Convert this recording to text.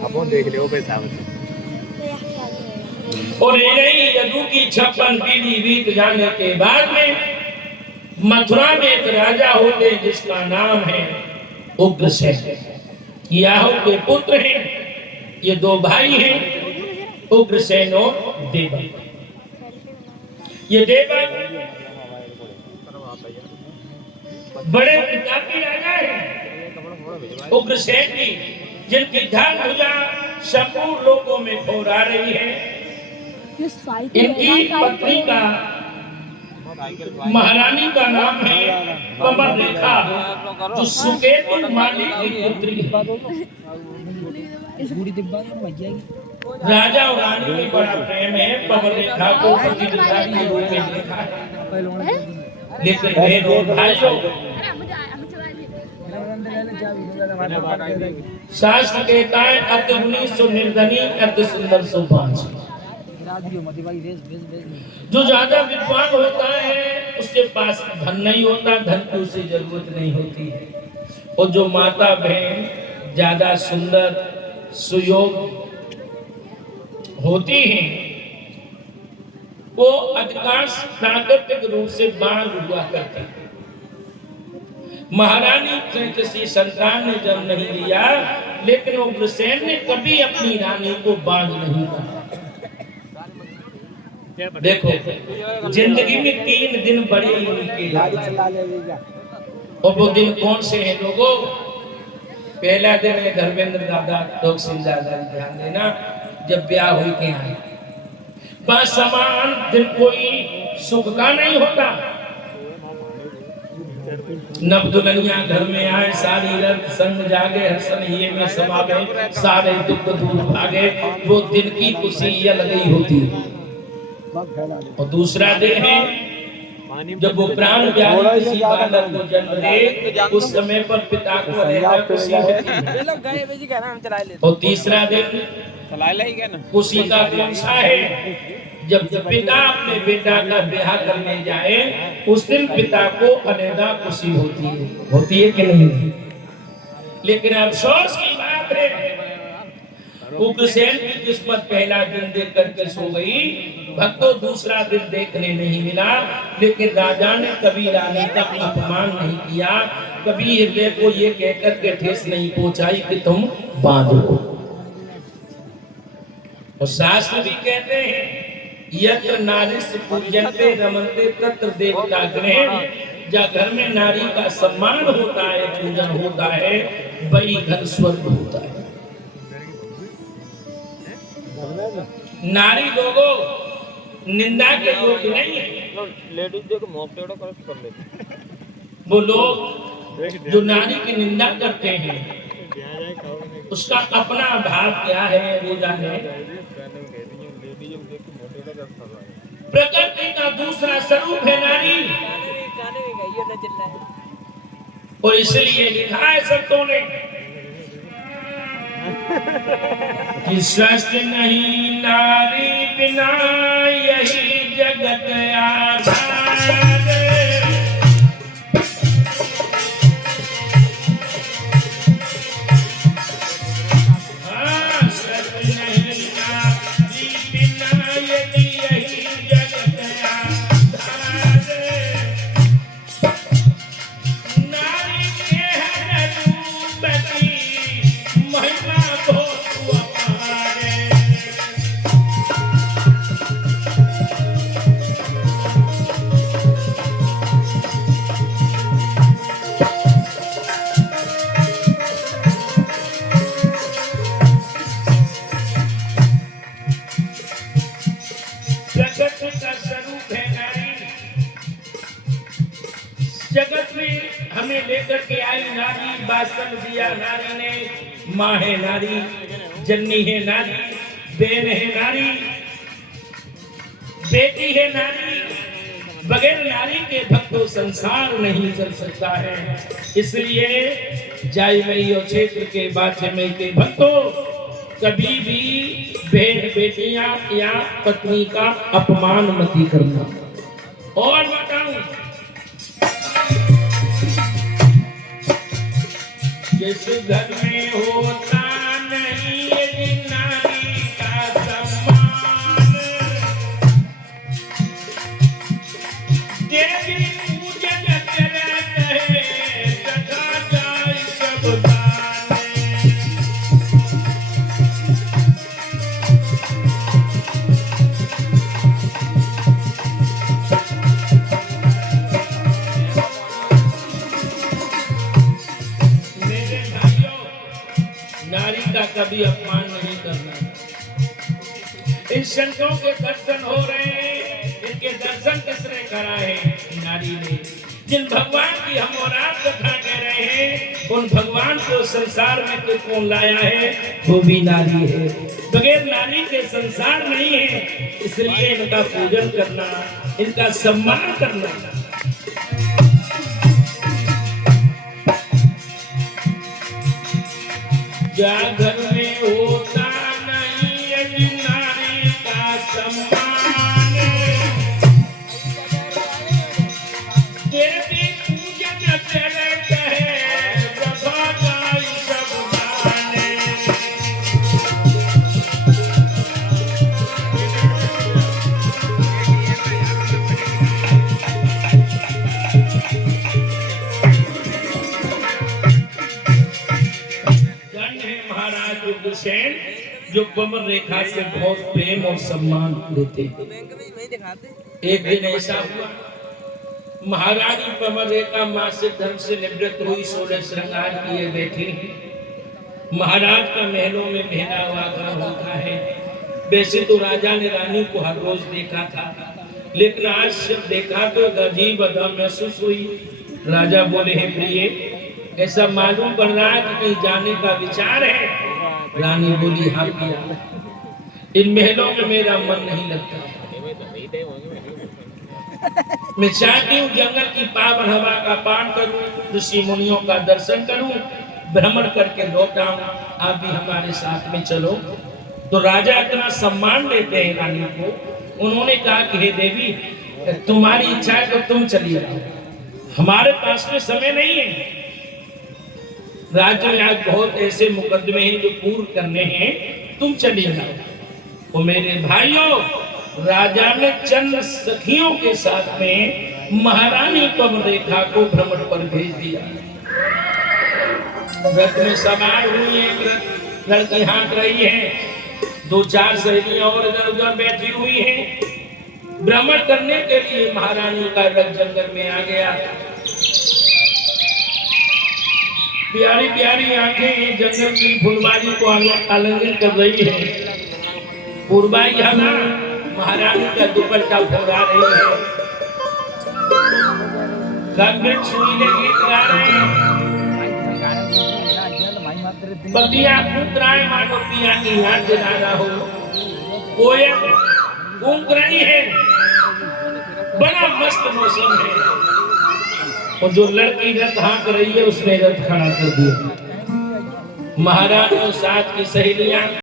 अपन देख लियो पैसा और यही यदु की 56 पीढ़ी बीत जाने के बाद में मथुरा में एक राजा होते जिसका नाम है उग्रसेन। याहू के पुत्र हैं, ये दो भाई हैं, उग्रसेन और देवक। ये देवक बड़े प्रतापी राजा हैं। उग्रसेन जी जिनकी धन भुजा संपूर्ण लोगों में फौरा रही है। इनकी पत्नी का महारानी का नाम है कमर रेखा, जो सुकेतु मालिक की पुत्री है। राजा और रानी में बड़ा प्रेम है। कमर रेखा को पतिव्रता के रूप में देखा है, लेकिन वे दो भाइयों शास्त्र कहता है अति गुणी सुनिर्धनी अति सुंदर सुभाष। जो ज्यादा विद्वान होता है उसके पास धन नहीं होता, धन की उसे जरूरत नहीं होती है। और जो माता बहन ज्यादा सुंदर सुयोग होती हैं वो अधिकांश प्राकृतिक रूप से बांझ हुआ करती है। महारानी से किसी संतान ने जन्म नहीं लिया, लेकिन उग्रसेन ने कभी अपनी रानी को बांझ नहीं कहा। देखो जिंदगी में 3 दिन बड़े उनके, और वो दिन कौन से हैं लोगों? पहला दिन है धर्मेंद्र दादा लोग सिंह दादा, ध्यान देना, जब ब्याह हुई के आए बस समान दिन कोई सुख का नहीं होता। नव दुल्हनिया घर में आए, सारी रात संग जागे, हसन ये में समा गए, सारे दुख दूर भागे। वो दिन की खुशी अलग ही होती है। और दूसरा दिन है जब वो प्राण ज्ञानी किसी बालक को जन्म दे, उस समय पर पिता को अलग खुशी होती है। और तीसरा दिन खुशी का कौन सा है? जब पिता अपने बेटा का ब्याह करने जाए, उस दिन पिता को अलग खुशी होती है कि नहीं? लेकिन अफसोस की बात है उग्रसेन की किस्मत पहला दिन देख करके सो गई, भक्तों दूसरा दिन देखने नहीं मिला। लेकिन राजा ने कभी रानी का अपमान नहीं किया, कभी हृदय को ये कहकर के ठेस नहीं पहुंचाई कि तुम बांध हो। और शास्त्र भी कहते हैं यत्र नारीस्य पूज्यन्ते रमन्ते तत्र देवता ग्रहण। जहाँ घर में नारी का सम्मान होता है, पूजन होता है, वही घर स्वर्ग होता है। नारी लोगों निंदा के योग्य नहीं है। लेडीज देखो मौके कर लेते। वो लोग जो नारी की निंदा करते हैं उसका अपना भाव क्या है वो जाने। प्रकृति का दूसरा स्वरूप है नारी, और इसलिए लिखा है संतों ने कि स्वस्थ नहीं नारी बिना यही जगत आधार। हाँ स्वस्थ नहीं नारी बिना यही जगत आधार। नारी के है रूप की महिमा जगत में हमें लेकर के आई नारी, बासल दिया नारी ने, माँ है नारी, जननी है नारी, बहन है नारी, बेटी है नारी। बगैर नारी के भक्तों संसार नहीं चल सकता है। इसलिए जाय मई और क्षेत्र के बाचे मई के भक्तों कभी भी बहन बेटियां या पत्नी का अपमान मत करना। और बताऊं जिस घर में होता नहीं नारी का कभी अपमान नहीं करना। इन संतों के दर्शन हो रहे हैं, इनके दर्शन किसने कराए? नारी ने। जिन भगवान की हम और आप कथा कह रहे हैं, उन भगवान को संसार में तो कौन लाया है? वो भी नारी है। बगैर नारी के संसार नहीं है, इसलिए इनका पूजन करना, इनका सम्मान करना। जा घर में होता नहीं है नारी का सम्मान, देवी पूजन तेरे कहे प्रभा गाई सब जाने। महाराज उग्रसेन जो कमर रेखा से बहुत प्रेम और सम्मान देते हैं। एक दिन ऐसा हुआ, महारानी कमर रेखा मां से धर्म से निवृत्त हुई, 16 श्रृंगार किए बैठी। महाराज का महलों में पहनावा आगमन होता है। वैसे तो राजा ने रानी को हर रोज देखा था, लेकिन आज जब देखा तो अजीब अदब महसूस हुई। राजा बोले, हे प्रिय, ऐसा मालूम पड़ रहा है कि कहीं जाने का विचार है? रानी बोली, हाँ पिया, इन महलों में मेरा मन नहीं लगता। मैं चाहती हूँ जंगल की पावन हवा का पान करूं, ऋषि मुनियों का दर्शन करूं, भ्रमण करके लौट आऊं। आप भी हमारे साथ में चलो। तो राजा इतना सम्मान देते हैं रानी को, उन्होंने कहा कि हे देवी, तुम्हारी इच्छा है तो तुम चली जाओ, हमारे पास में समय नहीं है। राज्य में आज बहुत ऐसे मुकदमे हैं जो पूर्ण करने हैं, तुम चली जाओ। तो मेरे भाइयों, राजा ने चंद सखियों के साथ में महारानी कमर रेखा को भ्रमण पर भेज दिया। रथ में सवार हुई है, लड़की हाँक रही है, 2-4 सहेलियां और इधर उधर बैठी हुई हैं। भ्रमण करने के लिए महारानी का रथ जंगल में आ गया। प्यारी प्यारी आंखें जंगल की फुलवारी को आलिंगन कर रही है। पूर्वाई हवा महारानी का दुपट्टा फहरा रही है। गंभीर सुरीले गीत गा रहे हैं। बतिया कूद रहे मानो पिया की याद दिला रहा हो। कोयल कूद रही है, बड़ा मस्त मौसम है। और जो लड़की रथ हाँक रही है, उसने रथ खड़ा कर दिया। महाराज और साथ की सहेलियां